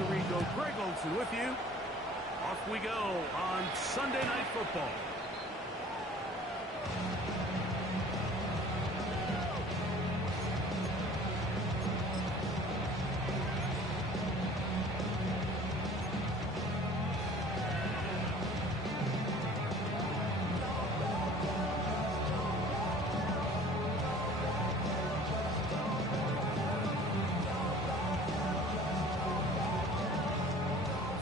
Rico, Greg Olsen with you. Off we go on Sunday Night Football.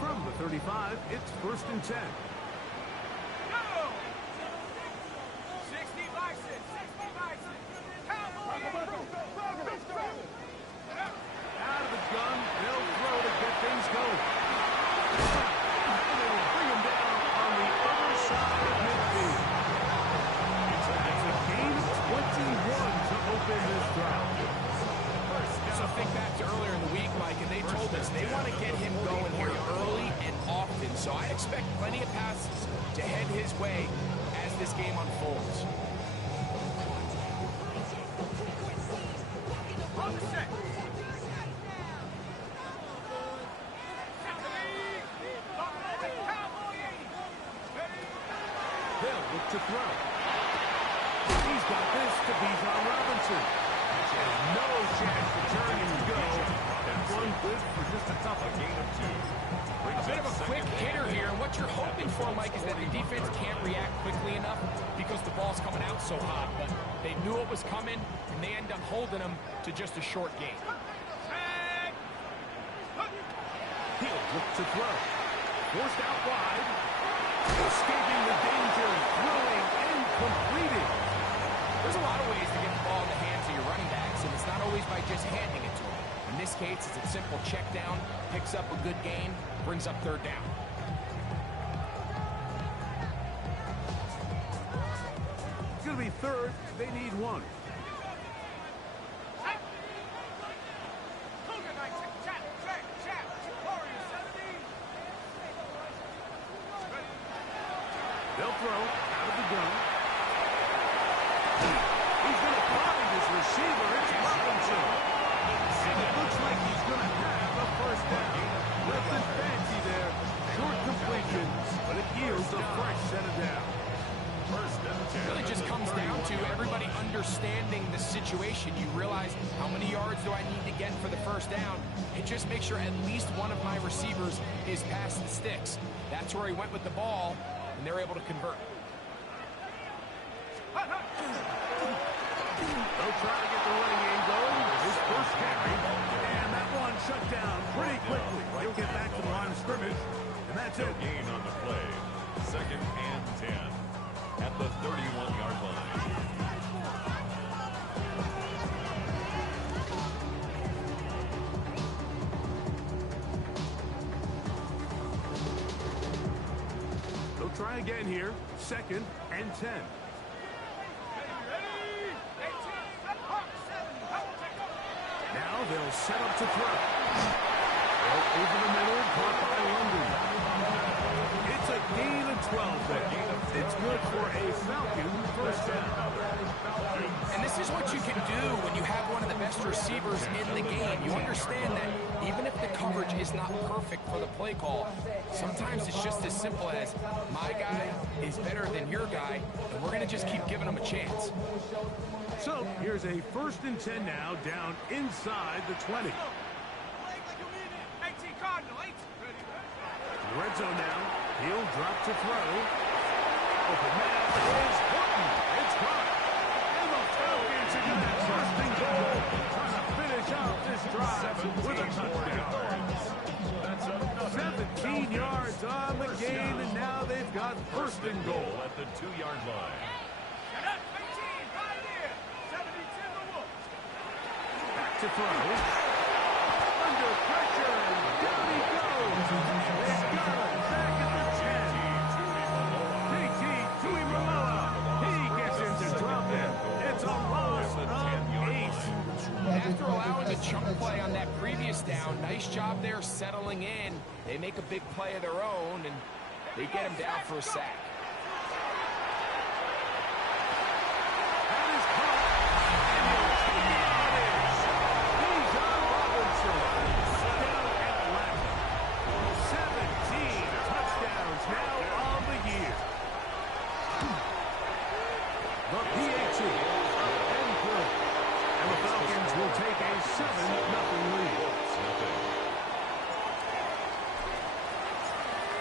From the 35, it's 1st and 10. So think back to earlier in the week, Mike, and they told us they want to get him going here early and often. So I expect plenty of passes to head his way as this game unfolds. They'll look to throw. He's got this to Bijan Robinson. No chance to turn and go. And one good for just a tough gain of 2. A bit of a quick hitter here, and what you're hoping for, Mike, is that the defense can't react quickly enough because the ball's coming out so hot. But they knew it was coming, and they end up holding them to just a short gain. He'll look to throw. Forced out wide. Escaping the danger. Throwing and completing. There's a lot of ways to get the ball in the hands of your running backs, and it's not always by just handing it to them. In this case, it's a simple check down, picks up a good gain, brings up 3rd down. It's going to be 3rd. They need 1. They'll throw out of the gun. He's going to find his receiver. It's Robinson. And it looks like he's going to have a 1st down. Nothing fancy there. Short completion, but it yields a fresh set of down. It really just comes down to everybody understanding the situation. You realize how many yards do I need to get for the 1st down, and just make sure at least one of my receivers is past the sticks. That's where he went with the ball, and they're able to convert. They'll try to get the running game going. His 1st carry, and that one shut down pretty quickly. He'll get back to the line of scrimmage, and that's it. Gain on the play. 2nd and 10 at the 31-yard line. They'll try again here. 2nd and 10. Now they'll set up to throw. Over the middle, caught by London. It's a gain of 12 there. It's good for a Falcon 1st down. And this is what you can do when you have one of the best receivers in the game. You understand that even if the coverage is not perfect for the play call, sometimes it's just as simple as my guy is better than your guy, and we're going to just keep giving him a chance. So here's a 1st and 10 now, down inside the 20. Red zone now. He'll drop to throw. Open man is Horton. It's caught. And the Falcons are going to have 1st and goal. Trying to finish out this drive with a touchdown. 17 yards on the gain, and now they've got 1st and goal at the 2-yard line. Back to throw. Under pressure, and down he goes. They've got him back at the 10. JT Tuimoloau. He gets him to drop it. It's a loss of 8. After allowing a chunk play on that previous down, nice job there settling in. They make a big play of their own, and they get him down for a sack. That is caught. And he'll take the yardage. Bijan Robinson down at 11. Colts will take a 7-0 lead.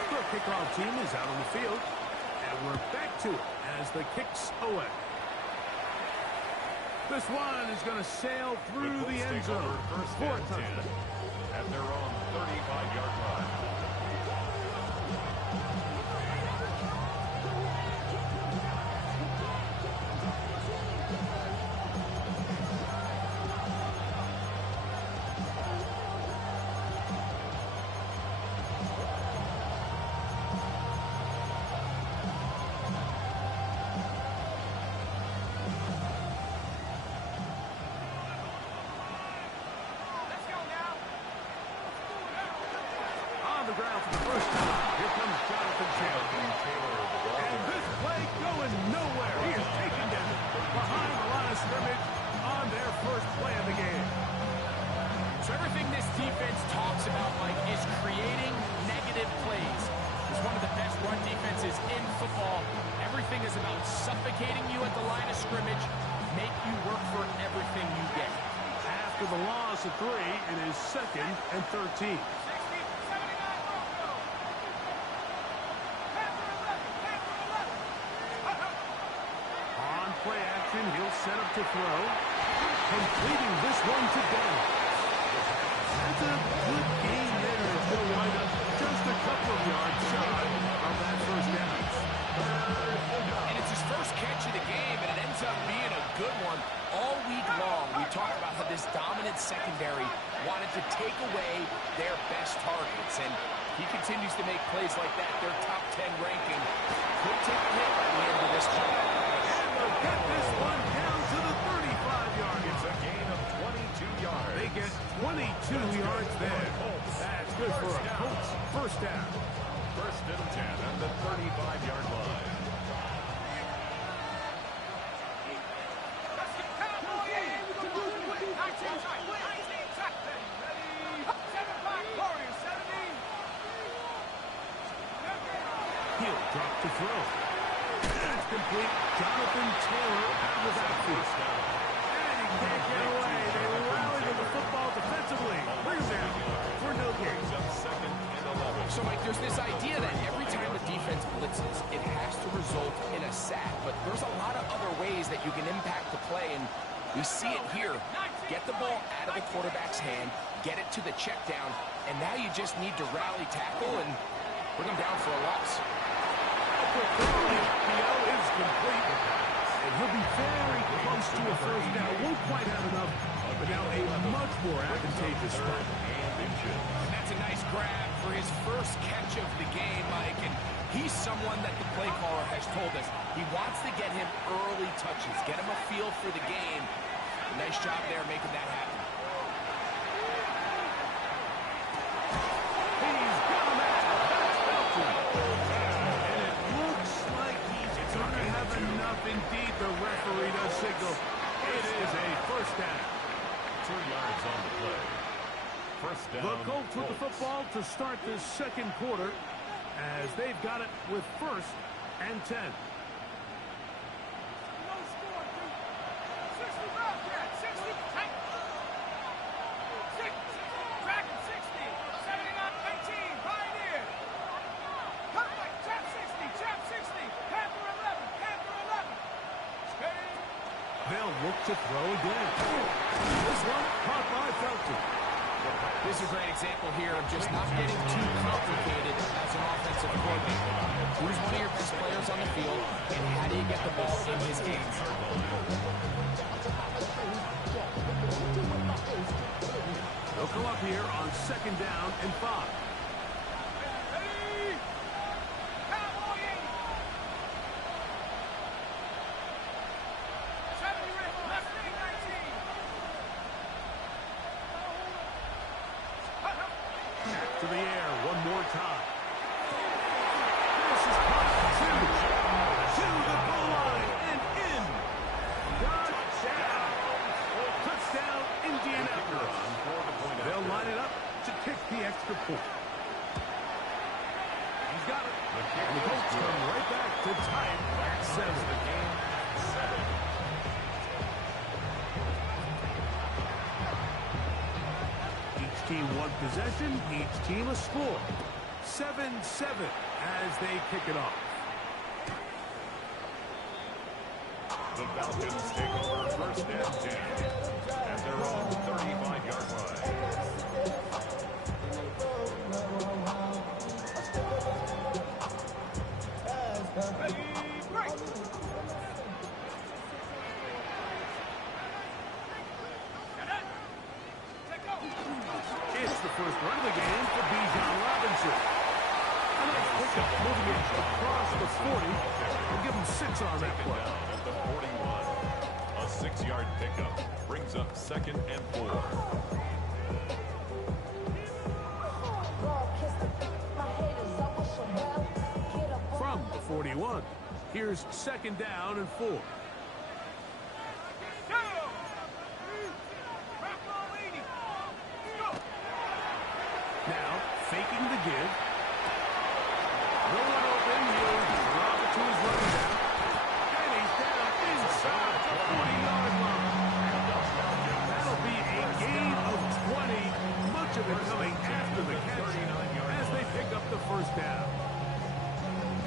The kickoff team is out on the field, and we're back to it as the kick's away. This one is going to sail through the end zone for a touchdown. At their own 35-yard line. Ground for the first time. Here comes Jonathan Taylor. And this play going nowhere. He is taken down behind the line of scrimmage on their first play of the game. So everything this defense talks about, Mike, is creating negative plays. It's one of the best run defenses in football. Everything is about suffocating you at the line of scrimmage, make you work for everything you get. After the loss of 3, it is 2nd and 13. Play action, he'll set up to throw, completing this one to Dennis. That's a good game there. It's going to wind up just a couple of yards shy of that first down. And it's his first catch of the game, and it ends up being a good one. All week long, we talked about how this dominant secondary wanted to take away their best targets, and he continues to make plays like that. Their top 10 ranking could take a hit by the end of this play. Get this one down to the 35-yard. It's a gain of 22 yards. They get 22 yards there. That's good for a Colts first down. 1st and 10 at the 35-yard line. He'll drop to throw. That's complete. Jonathan Taylor out of the backfield. And he can't get away. They rally to the football defensively. Brings down for no gain. So, Mike, there's this idea that every time a defense blitzes, it has to result in a sack. But there's a lot of other ways that you can impact the play, and we see it here. Get the ball out of the quarterback's hand, get it to the check down, and now you just need to rally tackle and bring them down for a loss. PO is complete. And he'll be very close to a first down. Won't quite have enough, but now a much more advantageous spot. And that's a nice grab for his first catch of the game, Mike. And he's someone that the play caller has told us he wants to get him early touches, get him a feel for the game. Nice job there making that happen. He's got him out. That's Falcons. And it looks like he's going to have enough. Indeed, the referee does signal. It is a first down. 2 yards on the play. First down. The Colts with the football to start this second quarter as they've got it with 1st and 10. They'll look to throw again. This one caught by Felton. This is a great example here of just not getting too complicated as an offensive coordinator. Who's one of your best players on the field, and how do you get the ball in his hands? They'll come up here on 2nd down and 5. To the air one more time. This is caught to the goal line and in. Touchdown. Touchdown, Indianapolis. They'll line it up to kick the extra point. He's got it. And the Colts come right back to tie it at 7. team one possession, each team a score. 7-7 as they kick it off. The Falcons take over first and 10 at their own 35-yard line. It's the first run of the game for Bijan Robinson. A nice pickup, moving it across the 40. We'll give him 6 on that play. Down at the 41. A 6-yard pickup brings up 2nd and 4. From the 41, here's 2nd down and 4. Now, faking the give. No one open. He'll drop it to his running back. And he's down inside the 40-yard line. That'll be a gain of 20. Much of it coming after the catch as they pick up the first down.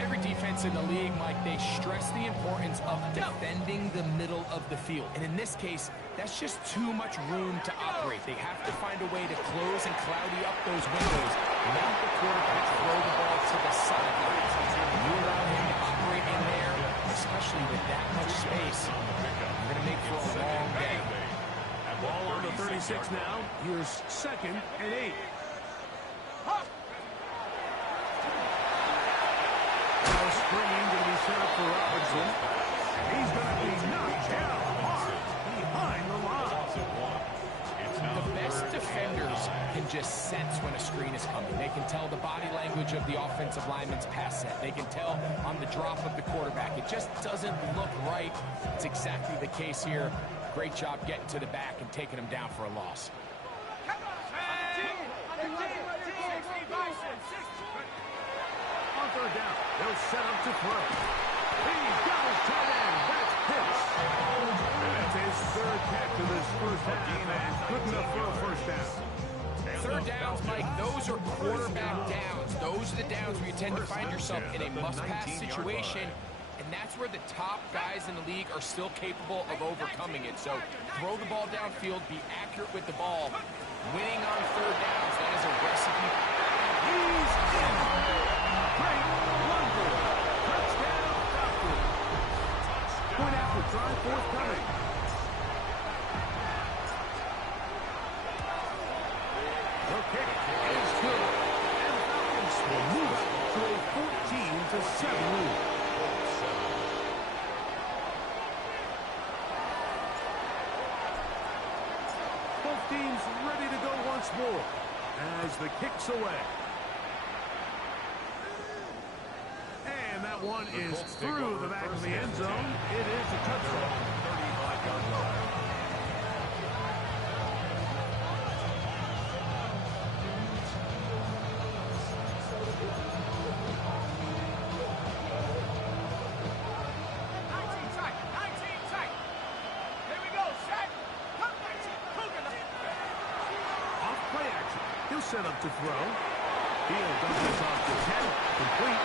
Every defense in the league, Mike, they stress the importance of defending the middle of the field. And in this case, that's just too much room to operate. They have to find a way to close and cloudy up those windows. Let the quarterback throw the ball to the sidelines. When you allow him to operate in there, especially with that much space, you're going to make for a long day. Ball on the 36 now. Here's 2nd and 8. Now screen going to be set up for Robinson. He's going to be knocked down hard behind the line. The best defenders can just sense when a screen is coming. They can tell the body language of the offensive lineman's pass set. They can tell on the drop of the quarterback. It just doesn't look right. It's exactly the case here. Great job getting to the back and taking him down for a loss. On 3rd down, they'll set up to throw. He's got his tight end. That's Pitts. That's his 3rd catch of this first half, and good enough for a first down. 3rd downs, Mike, those are quarterback downs. Those are the downs where you tend to find yourself in a must-pass situation, and that's where the top guys in the league are still capable of overcoming it. So throw the ball downfield, be accurate with the ball. Winning on 3rd downs, that is a recipe. He's in. Great blunder. Touchdown, Falcons. Point after try forthcoming. The kick is good. And the Falcons will move it to a 14-7 lead. Both teams ready to go once more as the kick's away. And that one is through the back of the end zone. It is a touchdown. 35-yard line. Set up to throw. He'll dump this off to 10. Complete.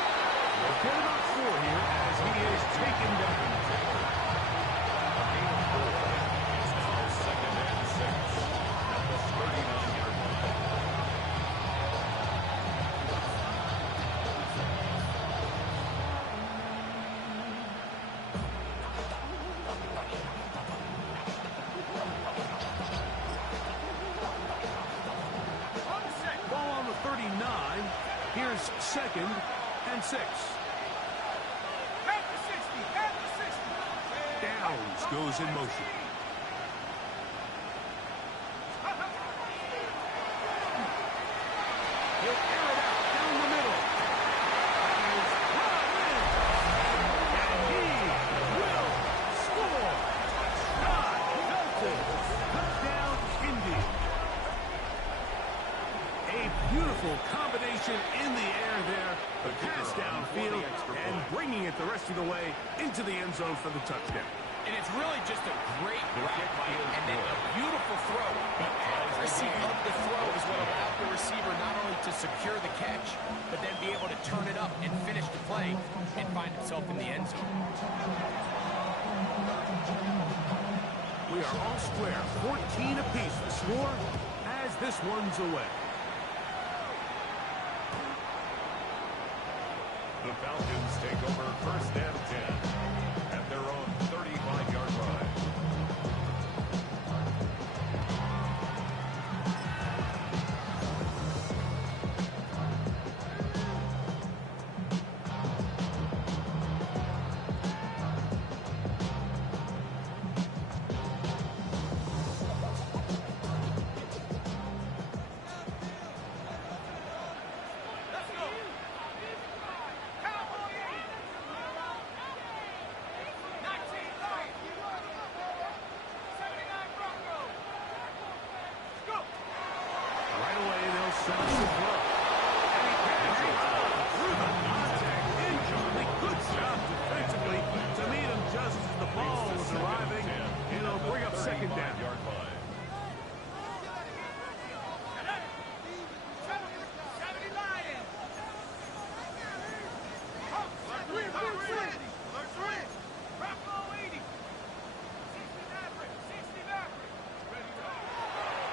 We'll get about 4 here as he is taken down. A gain of 4. It's now 2nd and 6 at the 39-yard line. Ball on the 39. Here's 2nd and 6. Downs goes in motion. He'll air it out down the middle. He's brought in. And he will score. Scott Hilton. Touchdown, Indy. A beautiful combination in the air there. The pass downfield and bringing it the rest of the way into the end zone for the touchdown. And it's really just a great route, Mike, and then a beautiful throw. The accuracy of the throw is what to secure the catch, but then be able to turn it up and finish the play and find himself in the end zone. We are all square, 14 apiece the score as this one's away. The Falcons take over first and 10 at their own 35-yard line.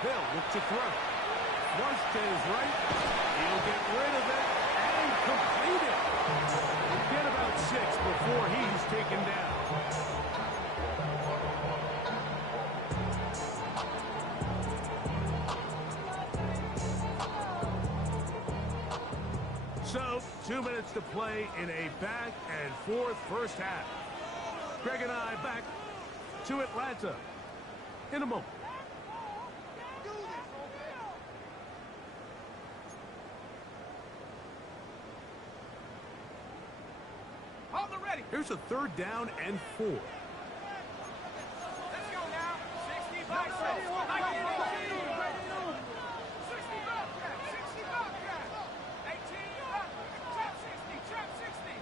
They'll look to throw. Rush to his right. He'll get rid of it and complete it. He'll get about 6 before he's taken down. So, 2 minutes to play in a back-and-forth first half. Greg and I back to Atlanta in a moment. Here's a 3rd down and 4. Let's go now. 60 by 6. 60 Bobcat. 60 Bobcat. 18 Trap 60. Trap 60.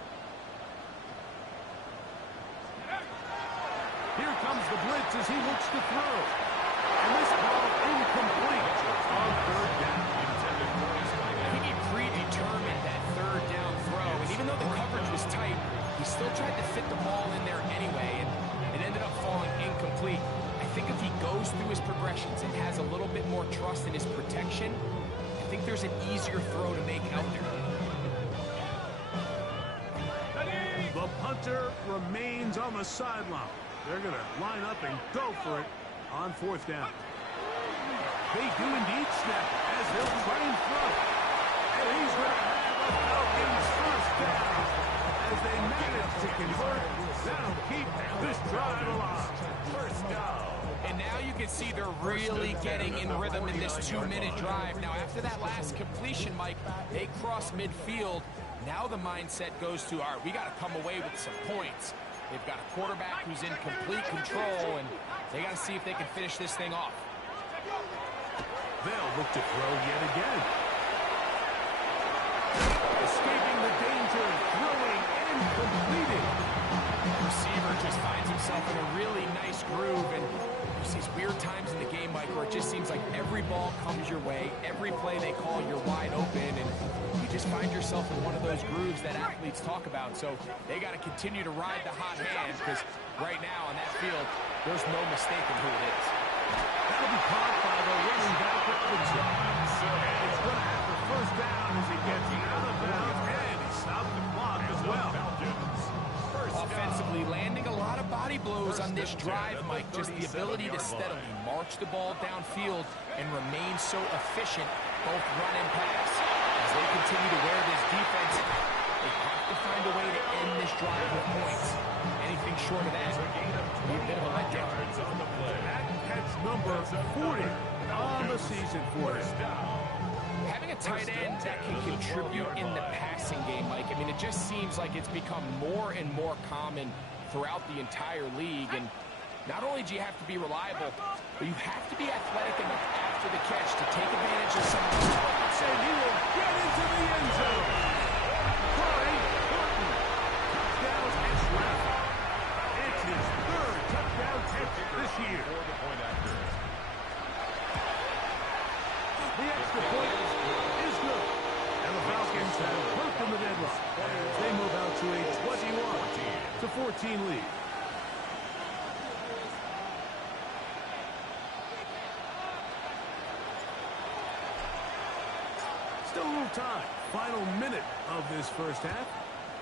Here comes the blitz as he looks to throw. And this ball incomplete on 3rd down. I think he predetermined that 3rd down throw. And even though the coverage was tight, he still tried to fit the ball in there anyway, and it ended up falling incomplete. I think if he goes through his progressions and has a little bit more trust in his protection, I think there's an easier throw to make out there. The punter remains on the sideline. They're going to line up and go for it on 4th down. They do indeed snap as he'll try and throw. And he's going to have a Falcons first down. As they manage to convert, that'll keep this drive alive. First down. And now you can see they're really getting in rhythm in this 2-minute drive. Now, after that last completion, Mike, they cross midfield. Now the mindset goes to, all right, we got to come away with some points. They've got a quarterback who's in complete control, and they got to see if they can finish this thing off. They'll look to throw yet again. Escaping the danger, throwing and completing. The receiver just finds himself in a really nice groove, and there's these weird times in the game, Mike, where it just seems like every ball comes your way, every play they call, you're wide open, and you just find yourself in one of those grooves that athletes talk about. So they got to continue to ride the hot hand, because right now on that field, there's no mistaking who it is. That'll be caught by the running back at the top. It's going to have the first down as he gets out of bounds, and he stopped the clock as well. Offensively, landing a lot of body blows on this drive, Mike. Just the ability to steadily march the ball downfield and remain so efficient, both run and pass. As they continue to wear this defense, they have to find a way to end this drive with points. Anything short of that would be a bit of a letdown. That's number 40 on the season for him. Having a tight end that can contribute in the passing game, Mike, I mean, it just seems like it's become more and more common throughout the entire league. And not only do you have to be reliable, but you have to be athletic enough after the catch to take advantage of some of those plays. And he will get into the end zone. Corey Horton. Touchdown and slap. It's his 3rd touchdown catch this year. The extra point is good. Falcons have broken the deadlock as they move out to a 21-14 lead. Still a little time. Final minute of this first half.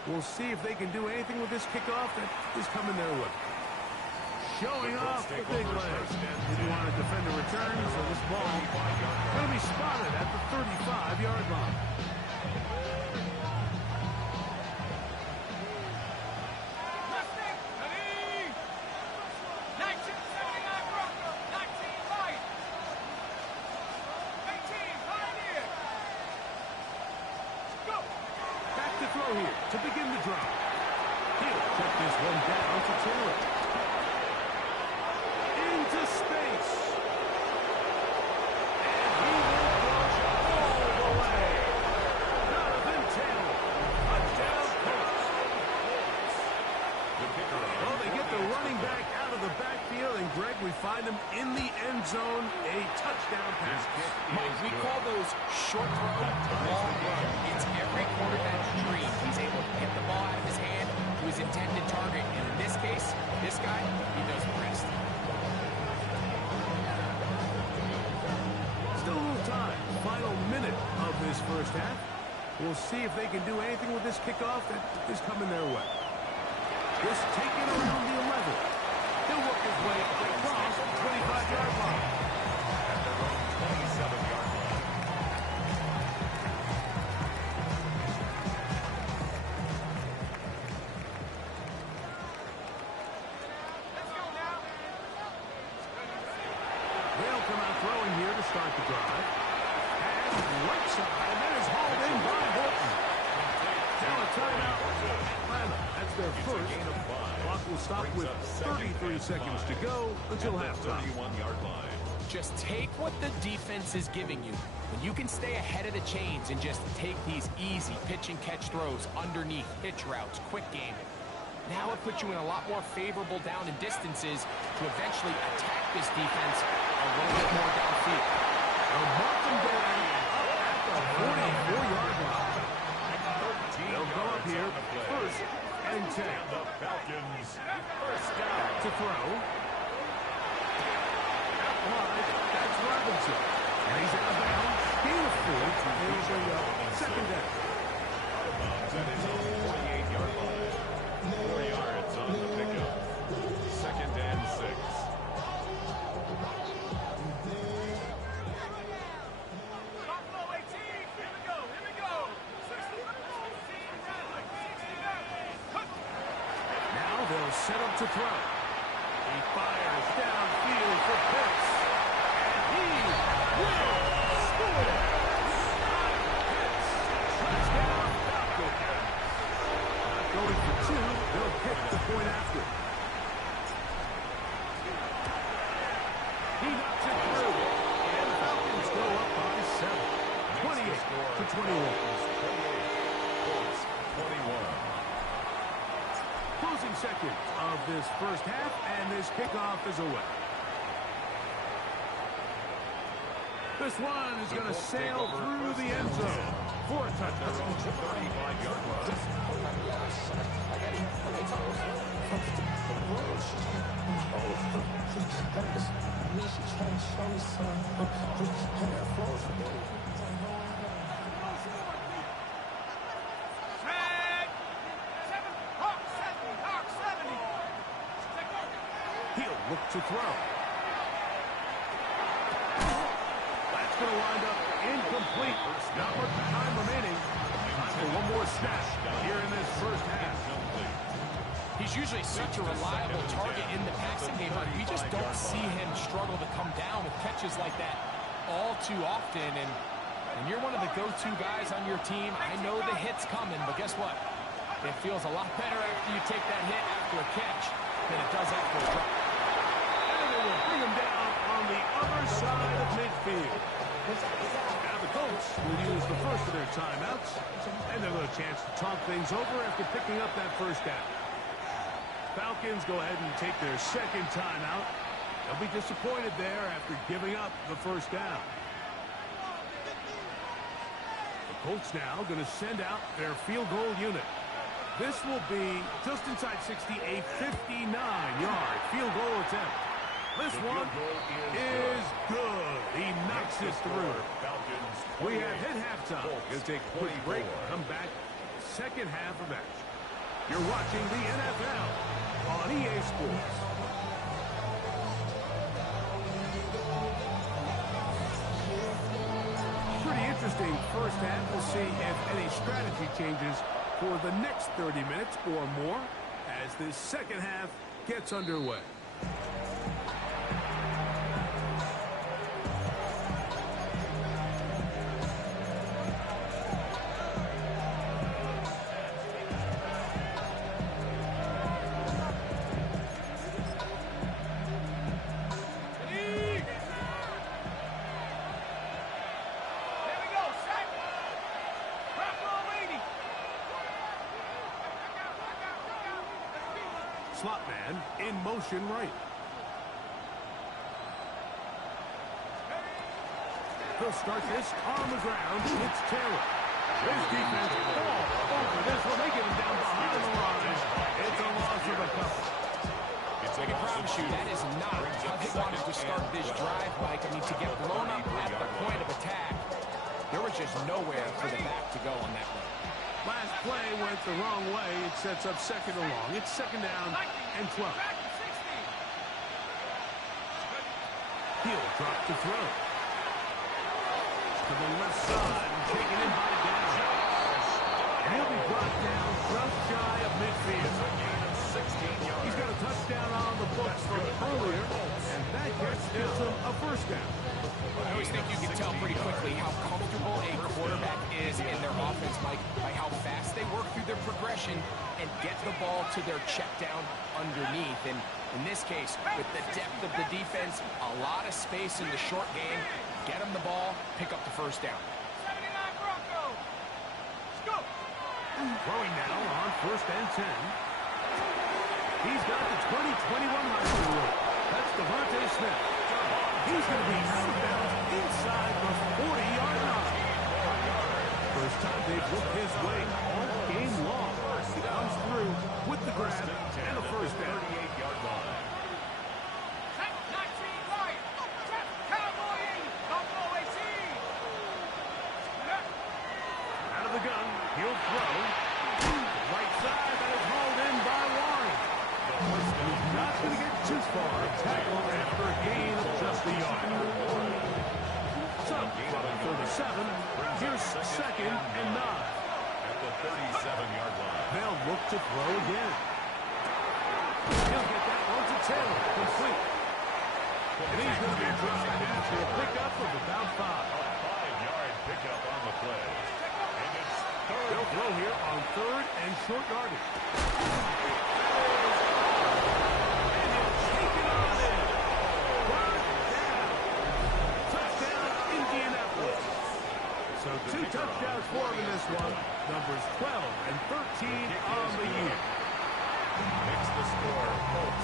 We'll see if they can do anything with this kickoff that is coming their way. Showing off the big legs. Didn't want to defend a return, so this ball going to be spotted at the 35-yard line. Back to throw here to begin the drive. He'll check this one down to Taylor. Into space. And he will rush all the way. Jonathan Taylor. Touchdown, Colts. Well, they get the running back out of the backfield, and Greg, we find him in the end zone. A touchdown pass. Mike, we call those short throw, long run. It's every quarterback's dream. He's able to get the ball out of his hand to his intended target. And in this case, this guy, he does the rest. Still a little time. Final minute of this first half. We'll see if they can do anything with this kickoff that is coming their way. Just taken around the 11. He'll work his way across the 25-yard line. At their own 27-yard line. They'll come out throwing here to start the drive. And right side, and that is hauled in by Horton. Now a timeout. Atlanta, that's their first. Clock will stop with 33 seconds to go until halftime. 31-yard line. Just take what the defense is giving you. When you can stay ahead of the chains and just take these easy pitch and catch throws underneath, hitch routes, quick game. Now it puts you in a lot more favorable down and distances to eventually attack this defense a little bit more downfield. They'll mark them down up at the 44-yard line. They'll go up here first and 10. The Falcons first down. To throw. Out wide, that's Robinson. And he's out of bounds. Beautiful. He'll bring up second down. That is on the 48-yard line. 4 yards on the pickup. Second and 6. Now they'll set up to throw. He fires downfield for Pitts. And he will score. Pitts. Touchdown, Falcons. Not going for two. They'll pick the point after. He knocks it through. And the Falcons go up by 7. 28-21. 21. Closing seconds of this first half, and this kickoff is away. This one is going to sail through the end zone for a touchdown. 35-yard line. He'll look to throw. That's going to wind up incomplete. Not much time remaining. Time for one more snap here in this first half. He's usually such a reliable target in the passing game, but we just don't see him struggle to come down with catches like that all too often. And you're one of the go-to guys on your team. I know the hit's coming, but guess what? It feels a lot better after you take that hit after a catch than it does after a drop. And they will bring him down on the other side of midfield. Now the Colts will use the first of their timeouts, and they'll have a chance to talk things over after picking up that first down. Falcons go ahead and take their second timeout. They'll be disappointed there after giving up the first down. The Colts now going to send out their field goal unit. This will be just inside 60, a 59-yard field goal attempt. This one is good. He knocks it through. We have hit halftime. Going to take a quick break. Come back second half of action. You're watching the NFL on EA Sports. Pretty interesting first half. We'll see if any strategy changes for the next 30 minutes or more as this second half gets underway. Slot man in motion right. He'll start this on the ground. It's Taylor. His defense all over this one. They get him down behind the line. It's a loss of a couple. I can promise you that is not how they wanted to start this drive, Mike. I mean, to get blown up at the point of attack, there was just nowhere for the back to go on that one. Last play went the wrong way. It sets up second and long. It's second down and 12. He'll drop to throw. To the left side and taken in by down. And he'll be brought down just shy of midfield. He's got a touchdown on the books from earlier, and that gets him a first down. I always think you can tell pretty quickly how comfortable a quarterback is in their offense, Mike, by how fast they work through their progression and get the ball to their check down underneath. And in this case, with the depth of the defense, a lot of space in the short game, get them the ball, pick up the first down. 79 Broncos. Let's go. Throwing now on first and 10. He's got the 20-21 high school. That's Devontae Smith. He's going to be out of bounds inside the 40-yard line. First time they've looked his way all game long. He comes through with the grab and a first down. 38-yard line. Out of the gun, he'll throw. Right side, that is hauled in by Warren. He's not going to get too far. Tackled after a gain of just a yard. So, from 37, here's second and 9. At the 37-yard line. They'll look to throw again. He'll get that one to Taylor. Complete. And he's going to be dropped after a pickup of about 5. A 5-yard pickup on the play. And it's third. They'll throw here on third and short yardage. And he'll take it on in. Third down. Touchdown, Indianapolis. So 2 touchdowns for him in this one. Numbers 12 and 13 on the year. Makes the score.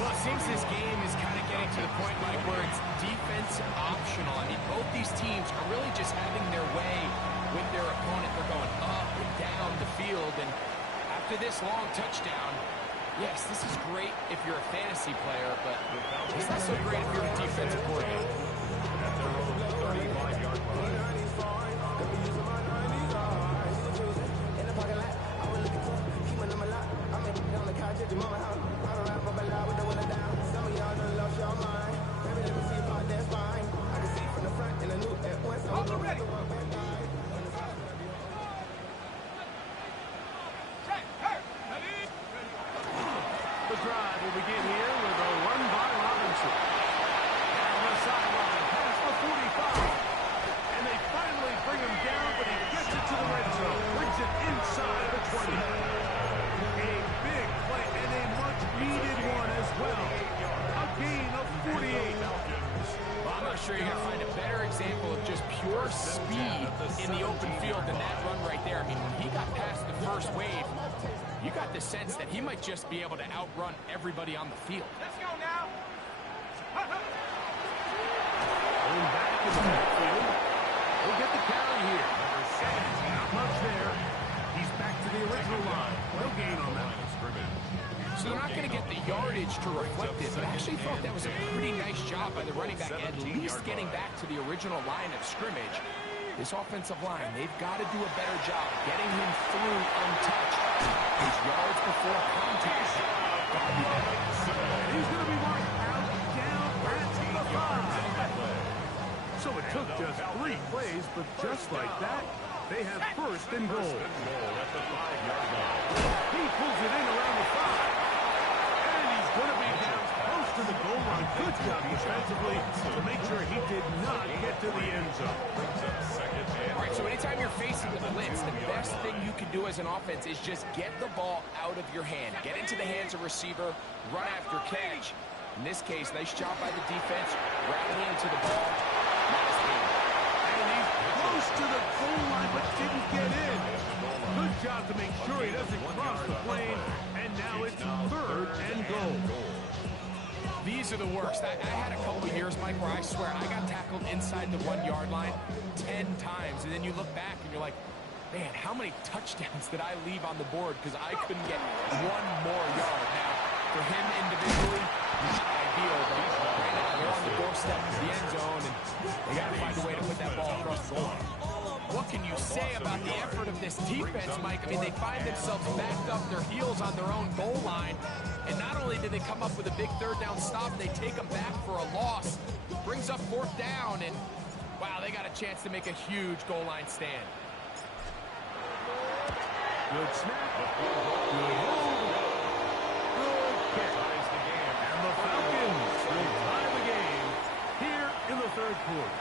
Well, it seems this game is kind of getting to the point, Mike, where it's defense optional. I mean, both these teams are really just having their way with their opponent. They're going up and down the field, and after this long touchdown, yes, this is great if you're a fantasy player, but it's not so great if you're a defensive coordinator. At their own 35-yard line. The drive will begin here with a run by Robinson. Down the sideline, past the 45. And they finally bring him down, but he gets it to the red zone. Brings it inside the 20. A big play and a much-needed one as well. A gain of 48. Well, I'm not sure you're going to find a better example of just pure speed in the open field than that run right there. I mean, when he got past the first wave, you got the sense that he might just be able to outrun everybody on the field. Let's go now. Going back in the backfield. We'll get the carry here. Not much the original line. No gain on that. So they're not going to get the yardage to reflect it, but I actually thought that was a pretty nice job by the running back, at least getting back to the original line of scrimmage. This offensive line, they've got to do a better job getting him through untouched. His yards before contact. And he's going to be marked out down at the 5. So it took just 3 plays, but just like that, they have first and goal. He pulls it in around the 5. And he's going to be down close to the goal line. Good job defensively to make sure he did not get to the end zone. All right, so anytime you're facing the blitz, the best thing you can do as an offense is just get the ball out of your hand. Get into the hands of receiver, run after catch. In this case, nice job by the defense, rallying to the ball. Nice game. And he's close to the goal line, but didn't get in. Good job to make sure he doesn't cross the plane. And now it's 3rd and goal. These are the worst. I had a couple of years, Mike, where I swear I got tackled inside the 1-yard line 10 times. And then you look back and you're like, man, how many touchdowns did I leave on the board because I couldn't get 1 more yard? Now, for him individually, not ideal, but right now they're on the doorstep of the end zone, and they got to find a way to put that ball across the goal line. What can you say about the effort of this defense, Mike? I mean, they find themselves backed up their heels on their own goal line, and not only did they come up with a big 3rd down stop, they take them back for a loss. Brings up 4th down, and wow, they got a chance to make a huge goal line stand. Good snap. Good hold. Good catch. And the Falcons will tie the game here in the 3rd quarter.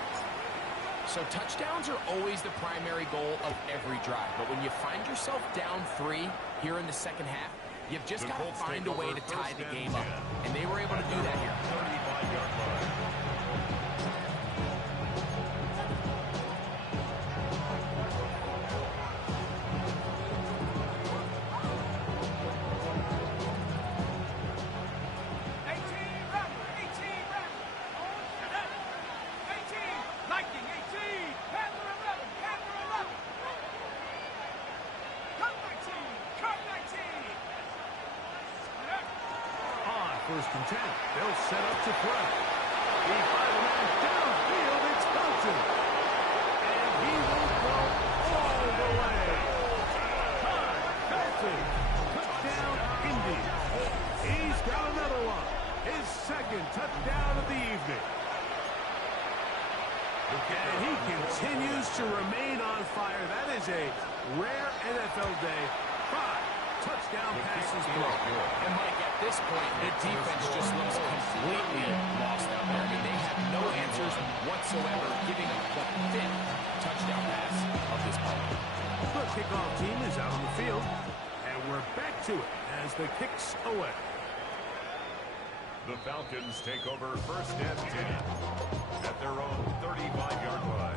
So touchdowns are always the primary goal of every drive. But when you find yourself down 3 here in the 2nd half, you've just got to find a way to tie the game up. And they were able to do that here. 35-yard line. First and 10. They'll set up to throw. He fires a man downfield. It's Felton. And he will go all the way. Todd Felton. Touchdown, Indy. He's got another one. His 2nd touchdown of the evening. And he continues to remain on fire. That is a rare NFL day. 5 touchdown passes thrown. And Mike, at this point, the defense just looks completely lost out there. I mean, they have no answers whatsoever, giving up the 5th touchdown pass of this play. The kickoff team is out on the field, and we're back to it as the kicks away. The Falcons take over 1st and 10 at their own 35-yard line.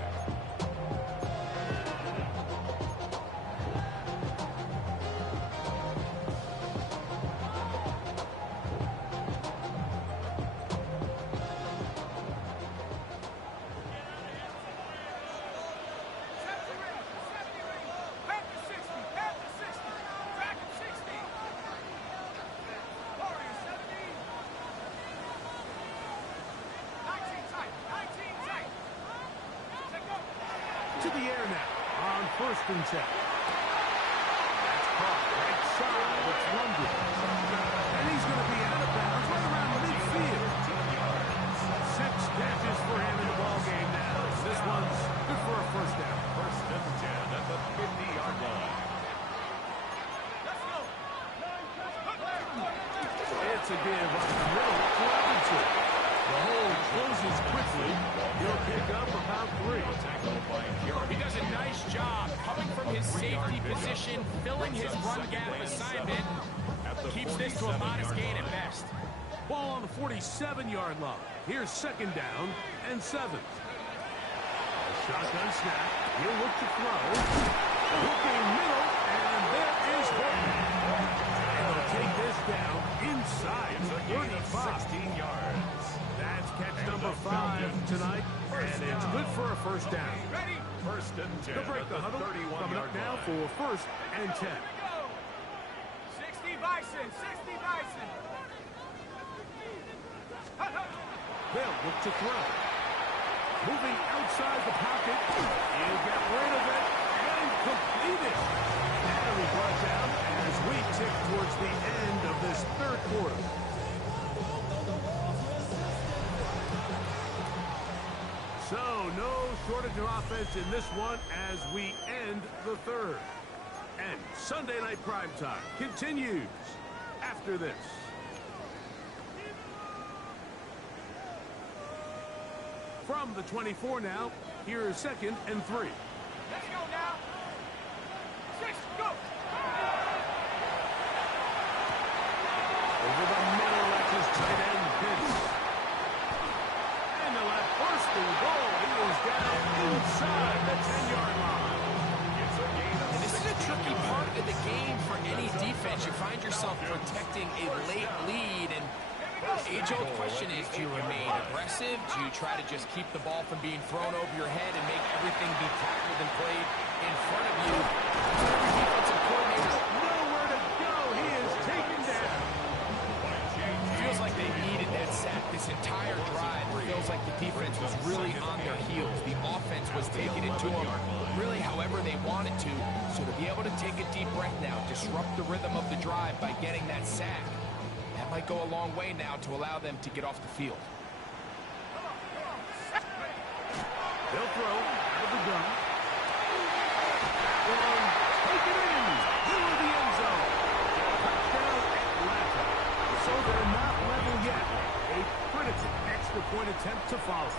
To the air now on 1st and 10. That's caught right side. It's London. And he's going to be out of bounds right around the midfield. 6 catches for him in the ballgame now. This one's good for a 1st down. 1st and 10 at the 50-yard line. It's a give up the middle to Robinson. The hole closes quickly. He'll pick up about 3. He does a nice job coming from his safety position, filling his run gap assignment. Keeps this to a modest gain at best. Ball on the 47-yard line. Here's 2nd down and 7. A shotgun snap. He'll look to throw. Looking middle, and there is Horton. And they'll take this down inside the 35. 16 yards. That's catch number 5 tonight, and it's good for a 1st down. First and 10. They'll break the huddle. Coming up now for 1st and 10. Bison, 60 Bison. They'll look to throw. Moving outside the pocket. He'll get rid of it and complete it. And we brought down as we tick towards the end of this third quarter. So, no shortage of offense in this one as we end the third. And Sunday Night Primetime continues after this. From the 24 now, here is 2nd and 3. Let's go now. 6, go. Over the middle, that's his tight end pitch. And the left first and goal. He is down inside the 10-yard line. It's a gain of This is a tricky part of the game for any defense. You find yourself protecting a late lead, and the age-old question is, do you remain aggressive? Do you try to just keep the ball from being thrown over your head and make everything be tackled and played in front of you? Every defensive coordinator Nowhere to go. He is taken down. feels like they needed that sack this entire drive. It feels like the defense was really on their heels. The offense was taking it to them really however they wanted to. So to be able to take a deep breath now, disrupt the rhythm of the drive by getting that sack, that might go a long way now to allow them to get off the field. They'll throw out of the gun. One, take it in. Through the end zone. Touchdown Atlanta. So they're not level yet. A critical extra point attempt to follow.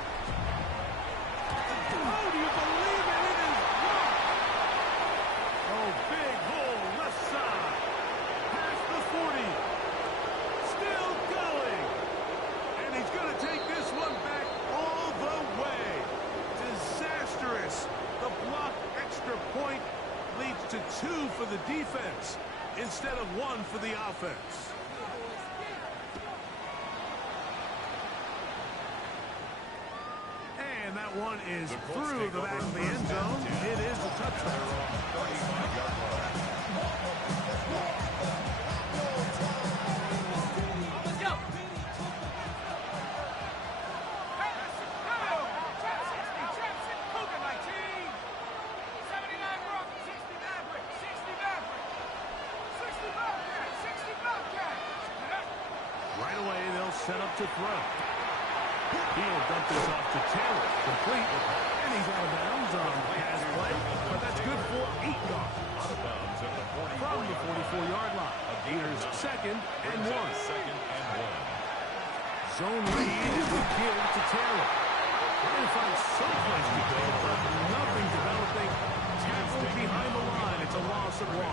Oh, do you believe it? It is blocked. Oh, big hole left side. Past the 40. Still going. And he's going to take this one back all the way. Disastrous. The blocked extra point leads to 2 for the defense instead of 1 for the offense. And that one is through the back of the end zone. It is a touchdown. Let's go. Jackson, Cougar 19. 79 Brock, 60 Maverick, 60 Maverick. 60 Bobcat, 60 Bobcat. Right away, they'll set up to throw. He'll dump this off to Taylor. Complete. And he's out of bounds on the pass play. But that's good for 8 yards. Out of bounds at the 44. From the 44-yard line. Here's 2nd and 1. 2nd and 1. Zone read is the give to Taylor. Trying to find someplace to go, but nothing developing. Tackled behind the line. It's a loss of 1.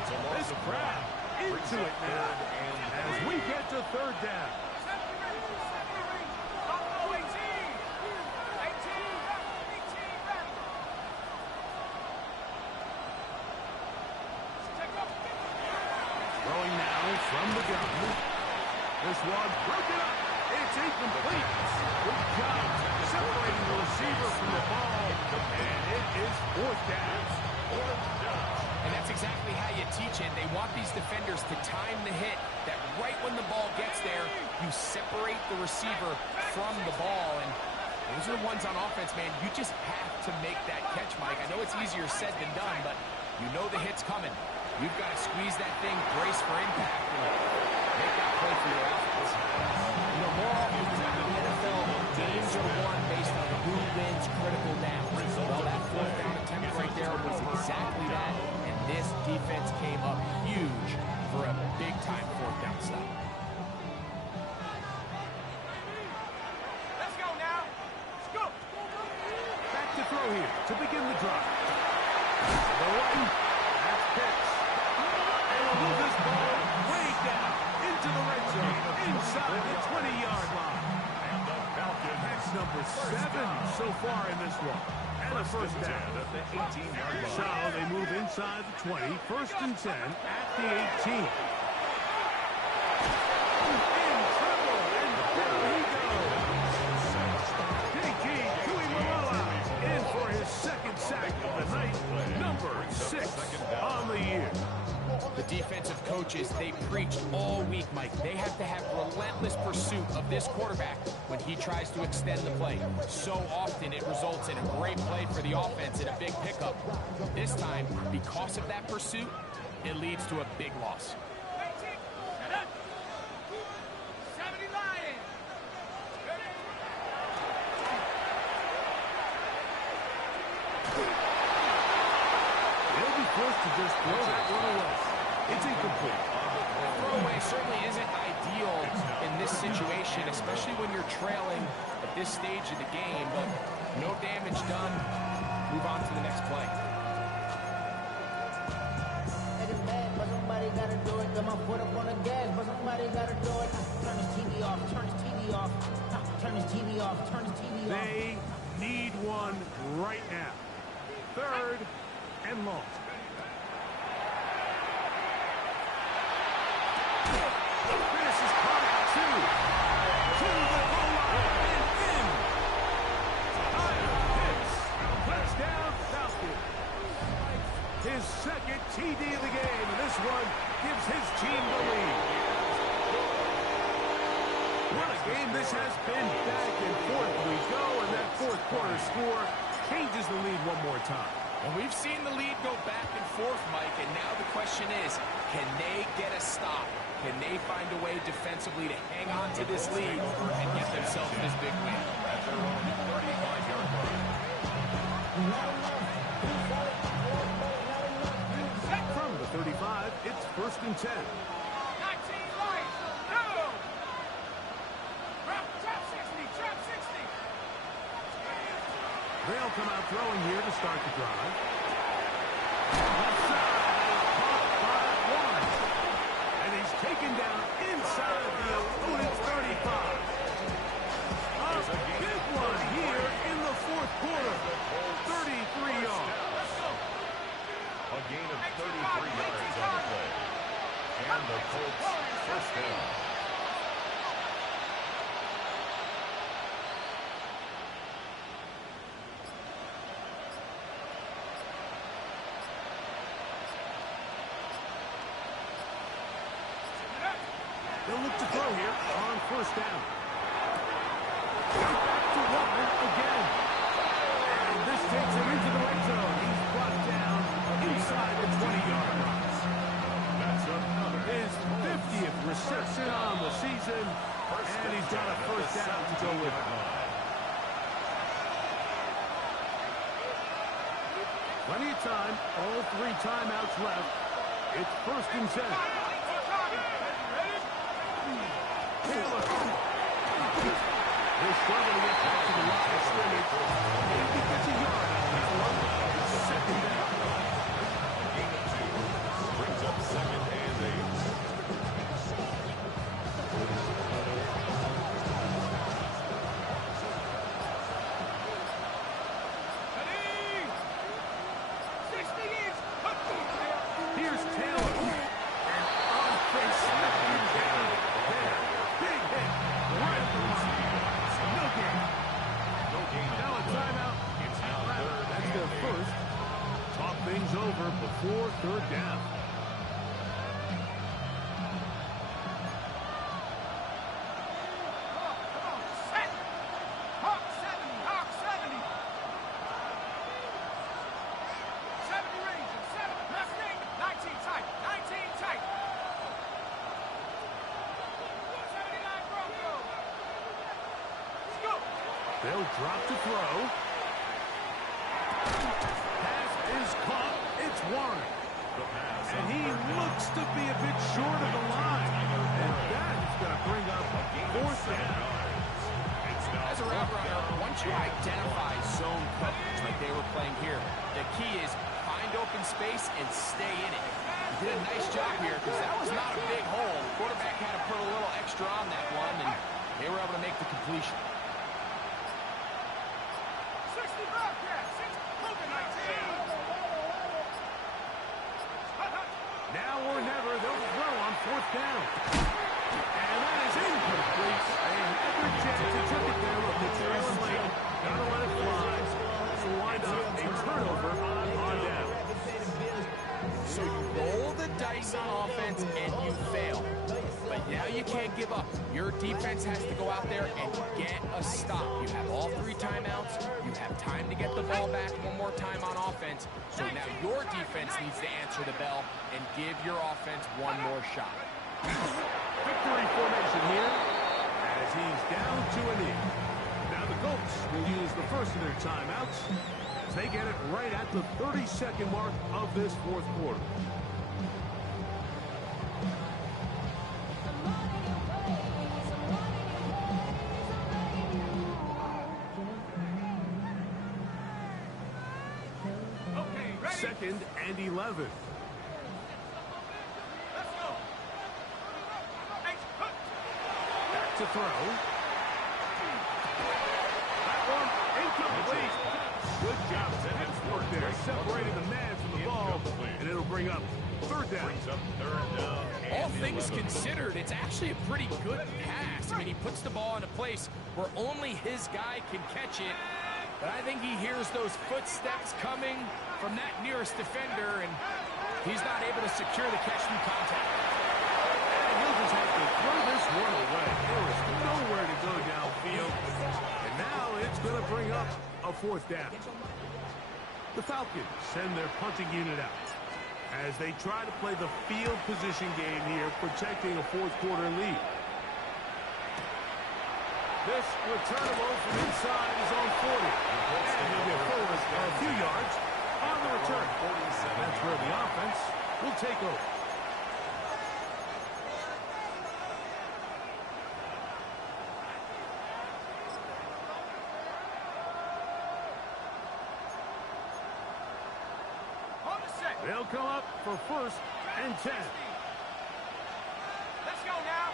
It's a loss This of crowd into it now as we get to 3rd down. Throwing now from the gun. This one broken up. It's incomplete. Good job separating the receiver from the ball. And it is 4th down. And that's exactly how you teach it. They want these defenders to time the hit, that right when the ball gets there, you separate the receiver from the ball. And those are the ones on offense, man. You just have to make that catch, Mike. I know it's easier said than done, but you know the hit's coming. You've got to squeeze that thing, brace for impact, and make that play for your offense. You know, more often than not in the NFL, games are won based on who wins critical downs. Well, that 4th down attempt right there was exactly that, and this defense came up huge for a big-time 4th down stop. Let's go now. Let's go. Back to throw here to begin the drive. The one, that's pitch. And we'll move this ball way down into the red zone, inside the 20-yard line. And the Falcons. That's number 7 so far in this one. And a first down. At the 18-yard line. So they move inside the 20, 1st and 10 at the 18. In trouble, and down he goes. JT Tuimoloau in for his 2nd sack of the night, number 6 on the year. The defensive coach coaches, they preach all week, Mike. They have to have relentless pursuit of this quarterback when he tries to extend the play. So often it results in a great play for the offense and a big pickup. This time, because of that pursuit, it leads to a big loss. Forced to just throw that one away. It's incomplete. Throwaway certainly isn't ideal in this situation, especially when you're trailing at this stage of the game, but no damage done. Move on to the next play. It is bad, but somebody gotta do it. Got my foot up on the gas, but somebody gotta do it. Turn this TV off, turn this TV off. Turn this TV off, turn this TV off. They need one right now. 3rd and long. This is caught out too. To the goal line and in. Tyler hits. Touchdown, Falcons. His 2nd TD of the game, and this one gives his team the lead. What a game this has been. Back and forth we go, and that 4th quarter score changes the lead one more time. And we've seen the lead go back and forth, Mike, and now the question is, can they get a stop? Can they find a way defensively to hang on to this lead and get themselves this big win? At their own 35-yard line. From the 35, it's 1st and 10. 19 right. No. Drop 60. Drop 60. They'll come out throwing here to start the drive. Left side, caught by one. And he's taken down inside the opponent's 35. A big one here in the 4th quarter. 33 yards. A gain of 33 yards on the play. And the Colts first down. They'll look to throw here on 1st down. Back to Walker again. And this takes him into the red zone. He's brought down inside the 20-yard line. That's another. His 50th reception on the season. And he's got a 1st down to go with it. Plenty of time. All 3 timeouts left. It's 1st and 10. Taylor. They're struggling to get back to the line of scrimmage. Maybe gets a yard on that one. 2nd down. A gain of 2 brings up 2nd and 8. Here's Taylor. And on face, snapping down. There. Big hit. Right at the line. No gain. No gain on Now a the play. timeout. It's now 3rd That's and their 8. first. Talk things over before 3rd down. They'll drop to throw. Pass is caught. It's Warren. The pass And on he 3rd down. looks to be a bit short of the line. And that's going to bring up A gain of 4th 7 down. yards. It's now As a route runner, once you identify zone coverage like they were playing here, the key is find open space and stay in it. He did a nice job here because that was not a big hole. The quarterback had to put a little extra on that one, and they were able to make the completion. Now or never, they'll throw on 4th down. And that is incomplete. They had their chance. They took it there. Look, it's trailing late. Gotta let it fly. So wind up a turnover on down. So you roll the dice miss on offense and you fail. But now you can't give up. Your defense has to go out there and get a stop. You have all 3 timeouts. You have time to get the ball back one more time on offense. So now your defense needs to answer the bell and give your offense one more shot. Victory formation here as he's down to a knee. Now the Colts will use the first of their timeouts as they get it right at the 30-second mark of this fourth quarter. Second and 11. Let's go. Back to throw. That one incomplete. Good job. That's work there. Separating the man from the ball, and it'll bring up third down. All things considered, it's actually a pretty good pass. I mean, he puts the ball in a place where only his guy can catch it. But I think he hears those footsteps coming from that nearest defender, and he's not able to secure the catch through contact. And he'll just have to throw this one away. There is nowhere to go downfield. And now it's going to bring up a fourth down. The Falcons send their punting unit out as they try to play the field position game here, protecting a fourth quarter lead. This returnable from inside his own 40. And he'll get forward a few yards on the return. That's where the offense will take over. They'll come up for first and 10. Let's go now.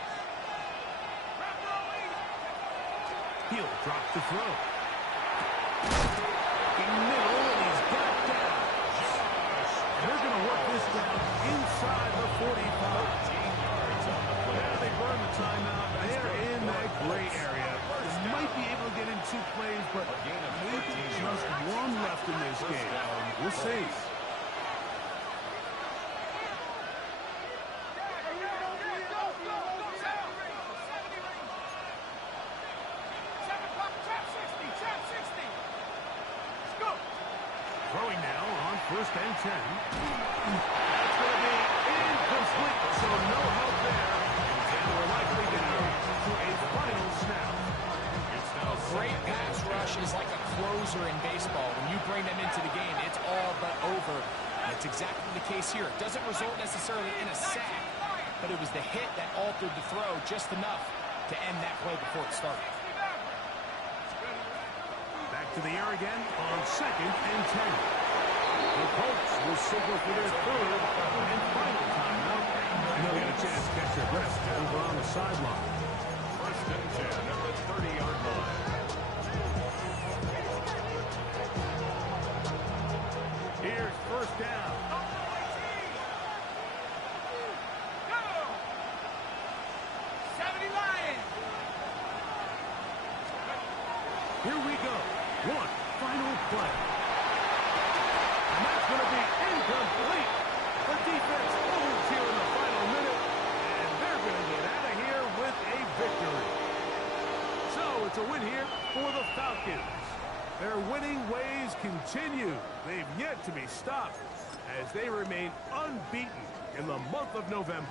He'll drop the throw. In middle, and he's got down. They're going to work this down inside the 45. Now they burn the timeout. They're in that gray area. They might be able to get in 2 plays, but maybe just one left in this game. We'll see. Throwing now on first and 10. That's going to be incomplete, so no help there. And we're likely down to a final snap. A great pass rush is like a closer in baseball. When you bring them into the game, it's all but over. That's exactly the case here. It doesn't result necessarily in a sack, but it was the hit that altered the throw just enough to end that play before it started. Back to the air again on second and 10. The Colts will signal for their third and final timeout. And they'll get a chance to catch their breath over on the sideline. First and 10 at the 30-yard line. Here's first down. Go! 70 Lions! Here we go. One final play. And that's going to be incomplete. The defense holds here in the final minute, and they're going to get out of here with a victory. So it's a win here for the Falcons. Their winning ways continue. They've yet to be stopped as they remain unbeaten in the month of November.